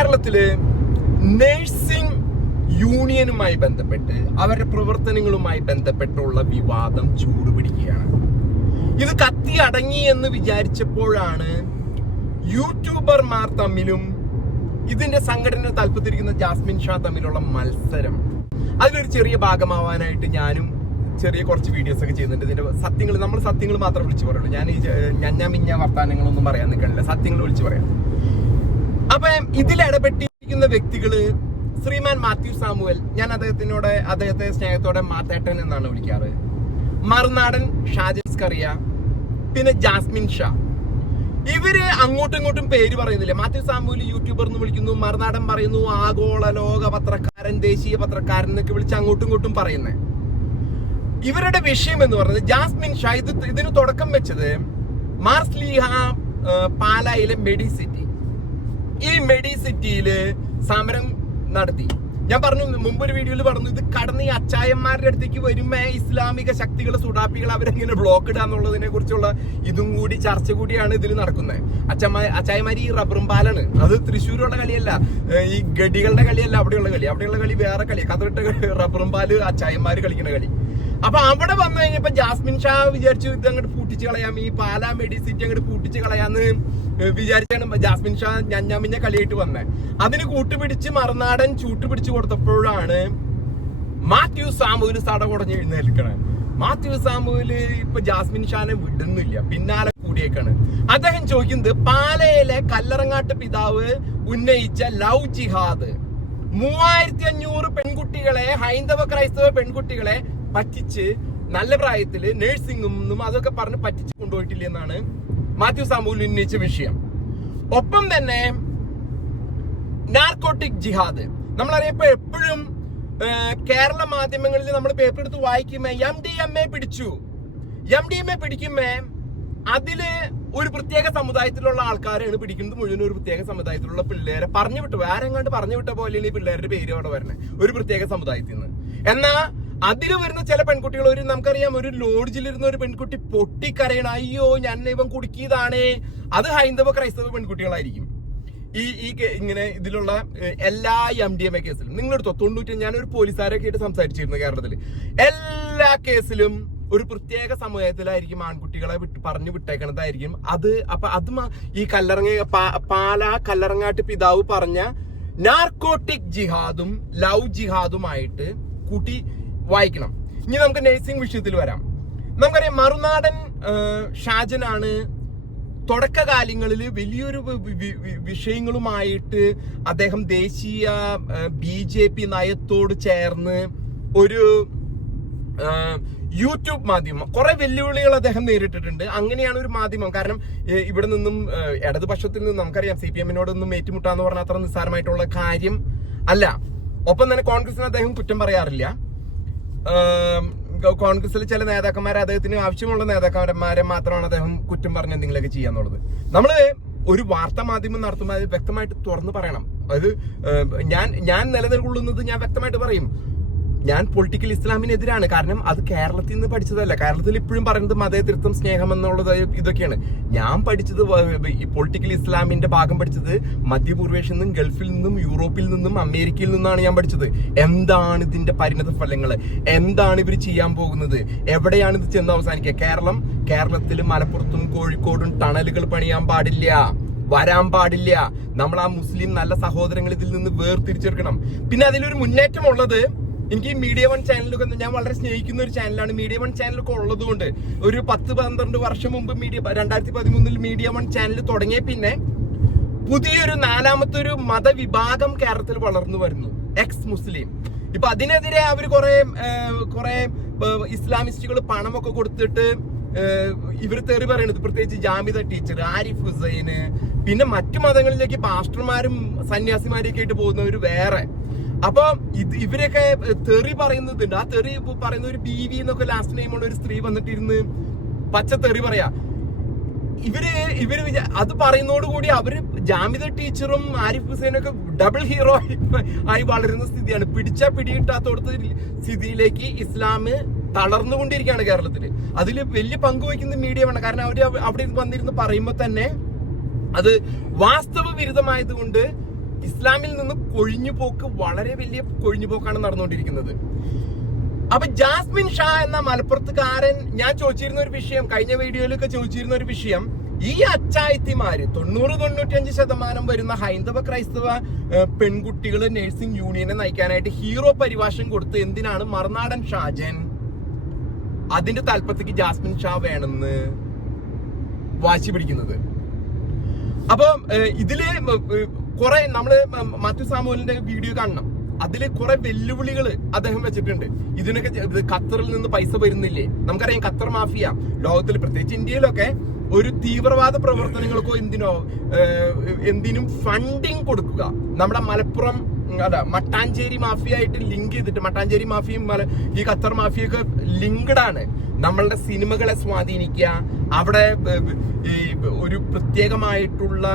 കേരളത്തിൽ നഴ്സിംഗ് യൂണിയനുമായി ബന്ധപ്പെട്ട് അവരുടെ പ്രവർത്തനങ്ങളുമായി ബന്ധപ്പെട്ടുള്ള വിവാദം ചൂടുപിടിക്കുകയാണ്. ഇത് കത്തി അടങ്ങി എന്ന് വിചാരിച്ചപ്പോഴാണ് യൂട്യൂബർമാർ തമ്മിലും ഇതിന്റെ സംഘടന താല്പര്യത്തിരിക്കുന്ന ജാസ്മിൻ ഷാ തമ്മിലുള്ള മത്സരം. അതിലൊരു ചെറിയ ഭാഗമാവാനായിട്ട് ഞാനും ചെറിയ കുറച്ച് വീഡിയോസ് ഒക്കെ ചെയ്യുന്നുണ്ട്. ഇതിന്റെ സത്യങ്ങൾ നമ്മൾ സത്യങ്ങൾ മാത്രം വിളിച്ചു പറയുള്ളൂ. ഞാൻ ഈ ഞഞ്ഞ മിഞ്ഞ വർത്താനങ്ങളൊന്നും പറയാൻ നിൽക്കണില്ല. സത്യങ്ങൾ വിളിച്ചു പറയാം. അപ്പൊ ഇതിൽ ഇടപെട്ടിരിക്കുന്ന വ്യക്തികൾ ശ്രീമാൻ മാത്യു സാമുവൽ ഞാൻ അദ്ദേഹത്തിനോട് അദ്ദേഹത്തെ സ്നേഹത്തോടെ മാത്തേട്ടൻ എന്നാണ് വിളിക്കാറ്. മറുനാടൻ ഷാജിസ് കറിയ പിന്നെ ജാസ്മിൻ ഷാ. ഇവർ അങ്ങോട്ടും ഇങ്ങോട്ടും പേര് പറയുന്നില്ല. മാത്യു സാമുവൽ യൂട്യൂബർ എന്ന് വിളിക്കുന്നു മറുനാടൻ പറയുന്നു ആഗോള ലോക പത്രക്കാരൻ ദേശീയ പത്രക്കാരൻ എന്നൊക്കെ വിളിച്ച് അങ്ങോട്ടും ഇങ്ങോട്ടും പറയുന്നേ. ഇവരുടെ വിഷയം എന്ന് പറയുന്നത് ജാസ്മിൻ ഷാ ഇത് ഇതിന് തുടക്കം വെച്ചത് മാർസ്ലിഹ ലീഹ പാലായിലെ മെഡിസിറ്റി. ഈ മെഡിസിറ്റിയിൽ സമരം നടത്തി. ഞാൻ പറഞ്ഞു മുമ്പ് ഒരു വീഡിയോയിൽ പറഞ്ഞു ഇത് കടന്ന് ഈ അച്ചായന്മാരുടെ അടുത്തേക്ക് വരുമ്പോ ഇസ്ലാമിക ശക്തികൾ സുഡാപ്പികൾ അവരെങ്ങനെ ബ്ലോക്ക് ഇടുക എന്നുള്ളതിനെ കുറിച്ചുള്ള ഇതും കൂടി ചർച്ച കൂടിയാണ് ഇതിൽ നടക്കുന്നത്. അച്ചമ്മ അച്ചായന്മാർ ഈ റബ്ബറും പാലാണ്. അത് തൃശ്ശൂരുള്ള കളിയല്ല ഈ ഗഡികളുടെ കളിയല്ല അവിടെയുള്ള കളി. അവിടെയുള്ള കളി വേറെ കളി കതിറിട്ട് റബ്ബറും പാൽ അച്ചായന്മാർ കളിക്കുന്ന കളി. അപ്പൊ അവിടെ വന്നു കഴിഞ്ഞപ്പോ ജാസ്മിൻ ഷാ വിചാരിച്ചു ഇത് അങ്ങോട്ട് പൂട്ടിച്ച് കളയാം. ഈ പാലാ മെഡിസിറ്റി അങ്ങോട്ട് പൂട്ടിച്ച് കളയാന്ന് വിചാരിച്ചാണ് ജാസ്മിൻ ഷാ ഞഞ്ഞാമിഞ്ഞ കളിയായിട്ട് വന്നേ. അതിന് കൂട്ടുപിടിച്ച് മറുനാടൻ ചൂട്ടുപിടിച്ച് കൊടുത്തപ്പോഴാണ് മാത്യു സാമുവിന് സട കുടഞ്ഞ് എഴുന്നേൽക്കണേ. മാത്യു സാമുവിൽ ഇപ്പൊ ജാസ്മിൻ ഷാനെ വിടുന്നില്ല. പിന്നാലെ കൂടിയേക്കാണ്. അദ്ദേഹം ചോദിക്കുന്നത് പാലയിലെ കല്ലറങ്ങാട്ട് പിതാവ് ഉന്നയിച്ച ലവ് ജിഹാദ്. മൂവായിരത്തി അഞ്ഞൂറ് പെൺകുട്ടികളെ ഹൈന്ദവ ക്രൈസ്തവ പെൺകുട്ടികളെ പറ്റിച്ച് നല്ല പ്രായത്തിൽ നഴ്സിംഗും അതൊക്കെ പറഞ്ഞ് പറ്റിച്ച് കൊണ്ടുപോയിട്ടില്ല എന്നാണ് മാത്യു സാമൂൽ ഉന്നയിച്ച വിഷയം. ഒപ്പം തന്നെ നാർക്കോട്ടിക് ജിഹാദ്. നമ്മളറിയപ്പോ എപ്പോഴും കേരള മാധ്യമങ്ങളിൽ നമ്മൾ പേപ്പർ എടുത്ത് വായിക്കുമ്പോ എം ഡി എം എ പിടിച്ചു. എം ഡി എം എ പിടിക്കുമ്പോ അതിൽ ഒരു പ്രത്യേക സമുദായത്തിലുള്ള ആൾക്കാരാണ് പിടിക്കുന്നത്. മുഴുവൻ ഒരു പ്രത്യേക സമുദായത്തിലുള്ള പിള്ളേരെ പറഞ്ഞു വിട്ടു. ആരെങ്ങാണ്ട് പറഞ്ഞു വിട്ട പോലെയാണ് ഈ പിള്ളേരുടെ പേര് അവിടെ വരണേ ഒരു പ്രത്യേക സമുദായത്തിൽ നിന്ന് എന്നാ അതിൽ വരുന്ന ചില പെൺകുട്ടികൾ ഒരു നമുക്കറിയാം ഒരു ലോഡ്ജിലിരുന്ന ഒരു പെൺകുട്ടി പൊട്ടിക്കരയണ അയ്യോ ഞാൻ ഇവൻ കുടുക്കിയതാണേ. അത് ഹൈന്ദവ ക്രൈസ്തവ പെൺകുട്ടികളായിരിക്കും. ഈ ഈ ഇങ്ങനെ ഇതിലുള്ള എല്ലാ എം ഡി എം എ കേസിലും. നിങ്ങളെടുത്തോ? തൊണ്ണൂറ്റി ഞാനൊരു പോലീസുകാരൊക്കെ ആയിട്ട് സംസാരിച്ചിരുന്നു കേരളത്തിൽ എല്ലാ കേസിലും ഒരു പ്രത്യേക സമുദായത്തിലായിരിക്കും ആൺകുട്ടികളെ വിട്ട് പറഞ്ഞു വിട്ടേക്കണതായിരിക്കും. അത് അപ്പൊ അത് ഈ കല്ലറങ്ങ പാല കല്ലറങ്ങാട്ട് പിതാവ് പറഞ്ഞ നാർക്കോട്ടിക് ജിഹാദും ലവ് ജിഹാദുമായിട്ട് കൂട്ടി വായിക്കണം. ഇനി നമുക്ക് നഴ്സിംഗ് വിഷയത്തിൽ വരാം. നമുക്കറിയാം മറുനാടൻ ഷാജനാണ് തുടക്കകാലങ്ങളിൽ വലിയൊരു വിഷയങ്ങളുമായിട്ട് അദ്ദേഹം ദേശീയ ബി ജെ പി നയത്തോട് ചേർന്ന് ഒരു യൂട്യൂബ് മാധ്യമം. കുറെ വെല്ലുവിളികൾ അദ്ദേഹം നേരിട്ടിട്ടുണ്ട്. അങ്ങനെയാണ് ഒരു മാധ്യമം. കാരണം ഇവിടെ നിന്നും ഇടതുപക്ഷത്തിൽ നിന്നും നമുക്കറിയാം സി പി എമ്മിനോടൊന്നും ഏറ്റുമുട്ടാന്ന് പറഞ്ഞാൽ അത്ര നിസ്സാരമായിട്ടുള്ള കാര്യം അല്ല. ഒപ്പം തന്നെ കോൺഗ്രസിന് അദ്ദേഹം കുറ്റം പറയാറില്ല. കോൺഗ്രസിലെ ചില നേതാക്കന്മാരെ അദ്ദേഹത്തിന് ആവശ്യമുള്ള നേതാക്കന്മാരെ മാത്രമാണ് അദ്ദേഹം കുറ്റം പറഞ്ഞ് എന്തെങ്കിലുമൊക്കെ ചെയ്യാന്നുള്ളത്. നമ്മൾ ഒരു വാർത്താ മാധ്യമം നടത്തുമ്പോൾ അത് വ്യക്തമായിട്ട് തുറന്നു പറയണം. അതായത് ഞാൻ ഞാൻ നിലനിൽക്കൊള്ളുന്നത് ഞാൻ വ്യക്തമായിട്ട് പറയും. ഞാൻ പൊളിറ്റിക്കൽ ഇസ്ലാമിനെതിരാണ്. കാരണം അത് കേരളത്തിൽ നിന്ന് പഠിച്ചതല്ല. കേരളത്തിൽ ഇപ്പോഴും പറയുന്നത് മതേതൃത്വം സ്നേഹം എന്നുള്ളത് ഇതൊക്കെയാണ്. ഞാൻ പഠിച്ചത് പൊളിറ്റിക്കൽ ഇസ്ലാമിന്റെ ഭാഗം പഠിച്ചത് മധ്യപൂർവേഷ്യയിൽ നിന്നും ഗൾഫിൽ നിന്നും യൂറോപ്പിൽ നിന്നും അമേരിക്കയിൽ നിന്നാണ് ഞാൻ പഠിച്ചത്. എന്താണ് ഇതിന്റെ പരിണത ഫലങ്ങൾ എന്താണ് ഇവർ ചെയ്യാൻ പോകുന്നത്? എവിടെയാണ് ഇത് ചെന്ന് അവസാനിക്കുക? കേരളം കേരളത്തിൽ മലപ്പുറത്തും കോഴിക്കോടും ടണലുകൾ പണിയാൻ പാടില്ല. വരാൻ പാടില്ല. നമ്മൾ ആ മുസ്ലിം നല്ല സഹോദരങ്ങൾ ഇതിൽ നിന്ന് വേർതിരിച്ചെടുക്കണം. പിന്നെ അതിലൊരു മുന്നേറ്റം ഉള്ളത് എനിക്ക് ഈ മീഡിയ വൺ ചാനലൊക്കെ ഞാൻ വളരെ സ്നേഹിക്കുന്ന ഒരു ചാനലാണ് മീഡിയ വൺ ചാനലൊക്കെ ഉള്ളത് കൊണ്ട് ഒരു പത്ത് പന്ത്രണ്ട് വർഷം മുമ്പ് മീഡിയ രണ്ടായിരത്തി പതിമൂന്നിൽ മീഡിയ വൺ ചാനൽ തുടങ്ങിയ പിന്നെ പുതിയൊരു നാലാമത്തെ ഒരു മതവിഭാഗം കേരളത്തിൽ വളർന്നു വരുന്നു. എക്സ് മുസ്ലിം ഇപ്പൊ അതിനെതിരെ അവർ കുറെ കുറെ ഇസ്ലാമിസ്റ്റുകൾ പണമൊക്കെ കൊടുത്തിട്ട് ഇവർ തെറി പറയണത്. പ്രത്യേകിച്ച് ജാമിദ ടീച്ചർ ആരിഫ് ഹുസൈന് പിന്നെ മറ്റു മതങ്ങളിലേക്ക് പാസ്റ്റർമാരും സന്യാസിമാരെയൊക്കെ ആയിട്ട് പോകുന്നവർ വേറെ. അപ്പൊ ഇത് ഇവരൊക്കെ തെറി പറയുന്നതുണ്ട്. ആ തെറി പറയുന്ന ഒരു ബി വി എന്നൊക്കെ ലാസ്റ്റ് നെയിം ഉള്ള ഒരു സ്ത്രീ വന്നിട്ടിരുന്ന് പച്ച തെറി പറയാ. ഇവർ ഇവർ അത് പറയുന്നതോടുകൂടി അവർ ജാമിത ടീച്ചറും ആരിഫ് ഹുസൈനും ഒക്കെ ഡബിൾ ഹീറോ ആയി വളരുന്ന സ്ഥിതിയാണ്. പിടിച്ച പിടിയിട്ടാത്തോടത്ത് സ്ഥിതിയിലേക്ക് ഇസ്ലാം തളർന്നുകൊണ്ടിരിക്കുകയാണ് കേരളത്തിൽ അതിൽ വലിയ പങ്ക് വഹിക്കുന്ന മീഡിയ വേണം കാരണം അവർ അവ- അവിടെ വന്നിരുന്ന് പറയുമ്പോൾ തന്നെ അത് വാസ്തവ വിരുദ്ധമായതുകൊണ്ട് ഇസ്ലാമിൽ നിന്ന് കൊഴിഞ്ഞുപോക്ക് വളരെ വലിയ കൊഴിഞ്ഞുപോക്കാണ് നടന്നുകൊണ്ടിരിക്കുന്നത്. അപ്പൊ ജാസ്മിൻ ഷാ എന്ന മലപ്പുറത്തുകാരൻ ഞാൻ ചോദിച്ചിരുന്ന ഒരു വിഷയം കഴിഞ്ഞ വീഡിയോയിലൊക്കെ ചോദിച്ചിരുന്ന ഒരു വിഷയം ഈ അച്ചായത്തിമാര് തൊണ്ണൂറ് തൊണ്ണൂറ്റിയഞ്ച് ശതമാനം വരുന്ന ഹൈന്ദവ ക്രൈസ്തവ പെൺകുട്ടികൾ നഴ്സിംഗ് യൂണിയനെ നയിക്കാനായിട്ട് ഹീറോ പരിഭാഷം കൊടുത്ത് എന്തിനാണ് മറുനാടൻ ഷാജൻ? അതിന്റെ താല്പര്യത്തേക്ക് ജാസ്മിൻ ഷാ വേണമെന്ന് വാശി പിടിക്കുന്നത്. അപ്പൊ ഇതിൽ കുറെ നമ്മൾ മാത്യു സാമുവലിന്റെ വീഡിയോ കാണണം. അതിൽ കുറെ വെല്ലുവിളികൾ അദ്ദേഹം വെച്ചിട്ടുണ്ട്. ഇതിനൊക്കെ ഖത്തറിൽ നിന്ന് പൈസ വരുന്നില്ലേ? നമുക്കറിയാം ഖത്തർ മാഫിയ. ലോകത്തിൽ പ്രത്യേകിച്ച് ഇന്ത്യയിലൊക്കെ ഒരു തീവ്രവാദ പ്രവർത്തനങ്ങൾക്കോ എന്തിനോ എന്തിനും ഫണ്ടിങ് കൊടുക്കുക. നമ്മുടെ മലപ്പുറം അല്ല മട്ടാഞ്ചേരി മാഫിയ ആയിട്ട് ലിങ്ക് ചെയ്തിട്ട് മട്ടാഞ്ചേരി മാഫിയും ഈ ഖത്തർ മാഫിയൊക്കെ ലിങ്ക്ഡ് ആണ്. നമ്മളുടെ സിനിമകളെ സ്വാധീനിക്കുക അവിടെ ഒരു പ്രത്യേകമായിട്ടുള്ള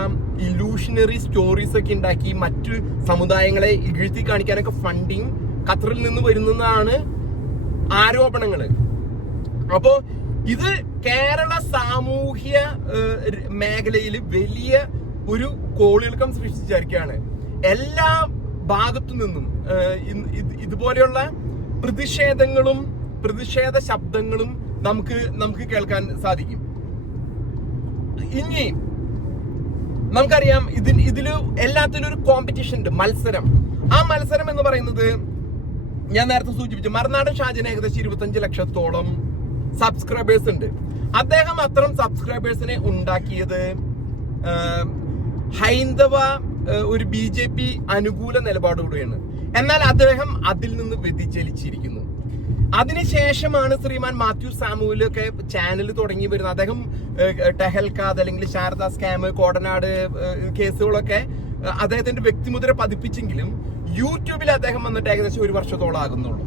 ഇലൂഷണറി സ്റ്റോറീസ് ഒക്കെ ഉണ്ടാക്കി മറ്റു സമുദായങ്ങളെ ഇകഴ്ത്തി കാണിക്കാനൊക്കെ ഫണ്ടിങ് ഖത്തറിൽ നിന്ന് വരുന്നതാണ് ആരോപണങ്ങൾ. അപ്പോ ഇത് കേരള സാമൂഹ്യ മേഖലയിൽ വലിയ ഒരു കോളിളക്കം സൃഷ്ടിച്ചിരിക്കുകയാണ്. എല്ലാ ഭാഗത്തു നിന്നും ഇതുപോലെയുള്ള പ്രതിഷേധങ്ങളും പ്രതിഷേധ ശബ്ദങ്ങളും നമുക്ക് നമുക്ക് കേൾക്കാൻ സാധിക്കും. ഇനി നമുക്കറിയാം ഇതിൽ ഇതിൽ എല്ലാത്തിലും ഒരു കോമ്പറ്റീഷൻ ഉണ്ട് മത്സരം. ആ മത്സരം എന്ന് പറയുന്നത് ഞാൻ നേരത്തെ സൂചിപ്പിച്ചു മറുനാടൻ ഷാജിന് ഏകദേശം ഇരുപത്തഞ്ച് ലക്ഷത്തോളം സബ്സ്ക്രൈബേഴ്സ് ഉണ്ട്. അദ്ദേഹം അത്തരം സബ്സ്ക്രൈബേഴ്സിനെ ഉണ്ടാക്കിയത് ഹൈന്ദവ ഒരു ബി ജെ പി അനുകൂല നിലപാടോടെയാണ്. എന്നാൽ അദ്ദേഹം അതിൽ നിന്ന് വ്യതിചലിച്ചിരിക്കുന്നു. അതിനുശേഷമാണ് ശ്രീമാൻ മാത്യു സാമുവിലൊക്കെ ചാനൽ തുടങ്ങി വരുന്നത്. അദ്ദേഹം ടെഹൽകാദ് അല്ലെങ്കിൽ ശാരദ സ്കാം കോടനാട് കേസുകളൊക്കെ അദ്ദേഹത്തിന്റെ വ്യക്തിമുദ്ര പതിപ്പിച്ചെങ്കിലും യൂട്യൂബിൽ അദ്ദേഹം വന്നിട്ട് ഏകദേശം ഒരു വർഷത്തോളം ആകുന്നുള്ളൂ.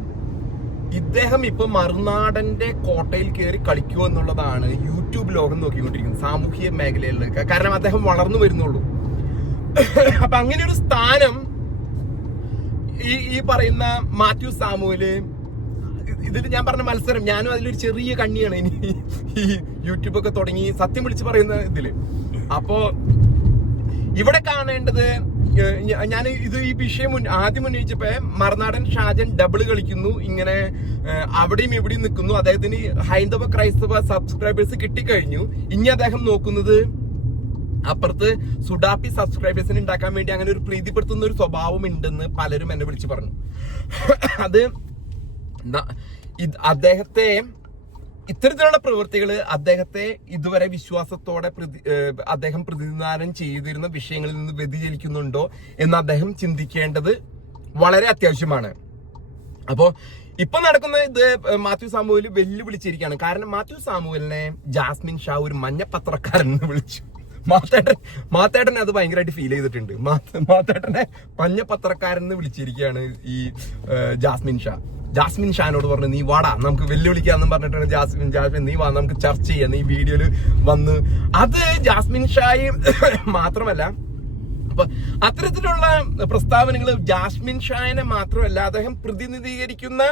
ഇദ്ദേഹം ഇപ്പൊ മറുനാടന്റെ കോട്ടയിൽ കയറി കളിക്കൂ എന്നുള്ളതാണ് യൂട്യൂബ് ലോകം നോക്കിക്കൊണ്ടിരിക്കുന്നത് സാമൂഹിക മേഖലയിലൊക്കെ. കാരണം അദ്ദേഹം വളർന്നു വരുന്നുള്ളൂ. അപ്പൊ അങ്ങനെ ഒരു സ്ഥാനം ഈ ഈ പറയുന്ന മാത്യു സാമുവൽ ഇതിൽ ഞാൻ പറഞ്ഞ മത്സരം ഞാനും അതിലൊരു ചെറിയ കണ്ണിയാണ് ഇനി ഈ യൂട്യൂബ് ഒക്കെ തുടങ്ങി സത്യം വിളിച്ച് പറയുന്ന ഇതിൽ. അപ്പോ ഇവിടെ കാണേണ്ടത് ഞാൻ ഇത് ഈ വിഷയം ആദ്യം ഉന്നയിച്ചപ്പോ മറുനാടൻ ഷാജൻ ഡബിൾ കളിക്കുന്നു ഇങ്ങനെ അവിടെയും ഇവിടെയും നിൽക്കുന്നു. അദ്ദേഹത്തിന് ഹൈന്ദവ ക്രൈസ്തവ സബ്സ്ക്രൈബേഴ്സ് കിട്ടിക്കഴിഞ്ഞു. ഇനി അദ്ദേഹം നോക്കുന്നത് അപ്പുറത്ത് സുഡാപ്പി സബ്സ്ക്രൈബേഴ്സിന് ഉണ്ടാക്കാൻ വേണ്ടി അങ്ങനെ ഒരു പ്രീതിപ്പെടുത്തുന്ന ഒരു സ്വഭാവം ഉണ്ടെന്ന് പലരും എന്നെ വിളിച്ചു പറഞ്ഞു. അത് ഇത് അദ്ദേഹത്തെ ഇത്തരത്തിലുള്ള പ്രവൃത്തികൾ അദ്ദേഹത്തെ ഇതുവരെ വിശ്വാസത്തോടെ അദ്ദേഹം പ്രതിനിധാനം ചെയ്തിരുന്ന വിഷയങ്ങളിൽ നിന്ന് വ്യതിചലിക്കുന്നുണ്ടോ എന്ന് അദ്ദേഹം ചിന്തിക്കേണ്ടത് വളരെ അത്യാവശ്യമാണ്. അപ്പോ ഇപ്പൊ നടക്കുന്ന ഇത് മാത്യു സാമുവൽ വെല്ലുവിളിച്ചിരിക്കുകയാണ്. കാരണം മാത്യു സാമുവലിനെ ജാസ്മിൻ ഷാ ഒരു മഞ്ഞ പത്രക്കാരൻ എന്ന് വിളിച്ചു. മാത്തേട്ടൻ മാത്തേട്ടൻ അത് ഭയങ്കരമായിട്ട് ഫീൽ ചെയ്തിട്ടുണ്ട്. മാത്തേട്ടനെ മഞ്ഞ പത്രക്കാരൻ എന്ന് വിളിച്ചിരിക്കുകയാണ് ഈ ജാസ്മിൻ ഷാ. ജാസ്മിൻ ഷാനോട് പറഞ്ഞു നീ വാടാ നമുക്ക് വെല്ലുവിളിക്കാന്നും പറഞ്ഞിട്ടാണ് ജാസ്മിൻ ജാസ്മിൻ നീ വാ നമുക്ക് ചർച്ച ചെയ്യാം നീ വീഡിയോയിൽ വന്ന്. അത് ജാസ്മിൻ ഷായും മാത്രമല്ല അപ്പൊ അത്തരത്തിലുള്ള പ്രസ്താവനകൾ ജാസ്മിൻ ഷായനെ മാത്രമല്ല അദ്ദേഹം പ്രതിനിധീകരിക്കുന്ന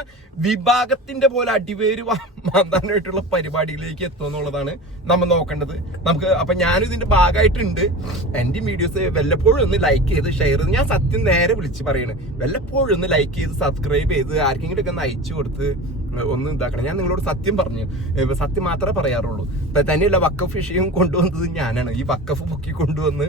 വിഭാഗത്തിന്റെ പോലെ അടിവേര് മാന്താനായിട്ടുള്ള പരിപാടികളിലേക്ക് എത്തുമെന്നുള്ളതാണ് നമ്മൾ നോക്കേണ്ടത്. നമുക്ക് അപ്പൊ ഞാനും ഇതിന്റെ ഭാഗമായിട്ടുണ്ട്. എന്റെ വീഡിയോസ് വല്ലപ്പോഴും ഒന്ന് ലൈക്ക് ചെയ്ത് ഷെയർ ചെയ്ത് ഞാൻ സത്യം നേരെ വിളിച്ച് പറയണ്. വല്ലപ്പോഴും ഒന്ന് ലൈക്ക് ചെയ്ത് സബ്സ്ക്രൈബ് ചെയ്ത് ആർക്കെങ്കിലും ഒക്കെ ഒന്ന് അയച്ചു കൊടുത്ത് ഒന്ന് ഇതാക്കണം. ഞാൻ നിങ്ങളോട് സത്യം പറഞ്ഞു. സത്യം മാത്രമേ പറയാറുള്ളൂ. തന്നെയല്ല വക്കഫ് വിഷയം കൊണ്ടുവന്നത് ഞാനാണ്. ഈ വക്കഫ് പൊക്കി കൊണ്ടുവന്ന്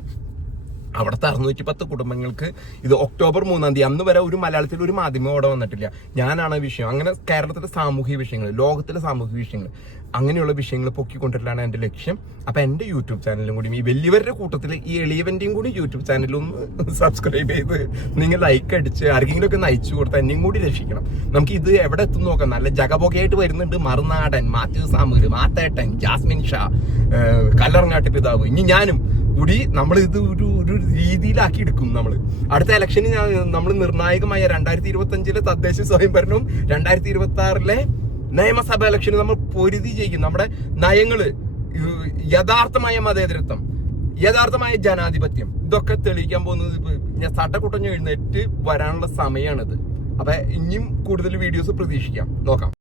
അവിടുത്തെ അറുന്നൂറ്റി പത്ത് കുടുംബങ്ങൾക്ക് ഇത് ഒക്ടോബർ മൂന്നാം തീയതി അന്ന് വരെ ഒരു മലയാളത്തിൽ ഒരു മാധ്യമം അവിടെ വന്നിട്ടില്ല. ഞാനാണ് വിഷയം. അങ്ങനെ കേരളത്തിലെ സാമൂഹിക വിഷയങ്ങൾ ലോകത്തിലെ സാമൂഹിക വിഷയങ്ങൾ അങ്ങനെയുള്ള വിഷയങ്ങൾ പൊക്കിക്കൊണ്ടിട്ടാണ് എന്റെ ലക്ഷ്യം. അപ്പം എന്റെ യൂട്യൂബ് ചാനലും കൂടി ഈ വലിയവരുടെ കൂട്ടത്തിൽ ഈ എളിയവന്റെയും കൂടി യൂട്യൂബ് ചാനലും സബ്സ്ക്രൈബ് ചെയ്ത് നിങ്ങൾ ലൈക്ക് അടിച്ച് ആർക്കെങ്കിലും ഒക്കെ നയിച്ചു കൊടുത്ത് എന്നെയും കൂടി രക്ഷിക്കണം. നമുക്ക് ഇത് എവിടെ എത്തും നോക്കാം. നല്ല ജഗബൊക്കെയായിട്ട് വരുന്നുണ്ട് മറുനാടൻ മാത്യു സാമൂര് മാത്തേട്ടൻ ജാസ്മിൻ ഷാ കല്ലറങ്ങാട്ട് പിതാവ് ഇനി ഞാനും കൂടി നമ്മൾ ഇത് ഒരു ഒരു രീതിയിലാക്കി എടുക്കും നമ്മൾ അടുത്ത ഇലക്ഷന് നമ്മൾ നിർണായകമായ രണ്ടായിരത്തി ഇരുപത്തി അഞ്ചിലെ തദ്ദേശ സ്വയംഭരണവും രണ്ടായിരത്തി ഇരുപത്തി ആറിലെ നിയമസഭ ഇലക്ഷന് നമ്മൾ പൊരുതി ചെയ്യും നമ്മുടെ നയങ്ങൾ യഥാർത്ഥമായ മതേതരത്വം യഥാർത്ഥമായ ജനാധിപത്യം ഇതൊക്കെ തെളിയിക്കാൻ പോകുന്നത് ഞാൻ സട്ടക്കുട്ടഞ്ഞ് എഴുന്നേറ്റ് വരാനുള്ള സമയമാണിത്. അപ്പൊ ഇനിയും കൂടുതൽ വീഡിയോസ് പ്രതീക്ഷിക്കാം. നോക്കാം.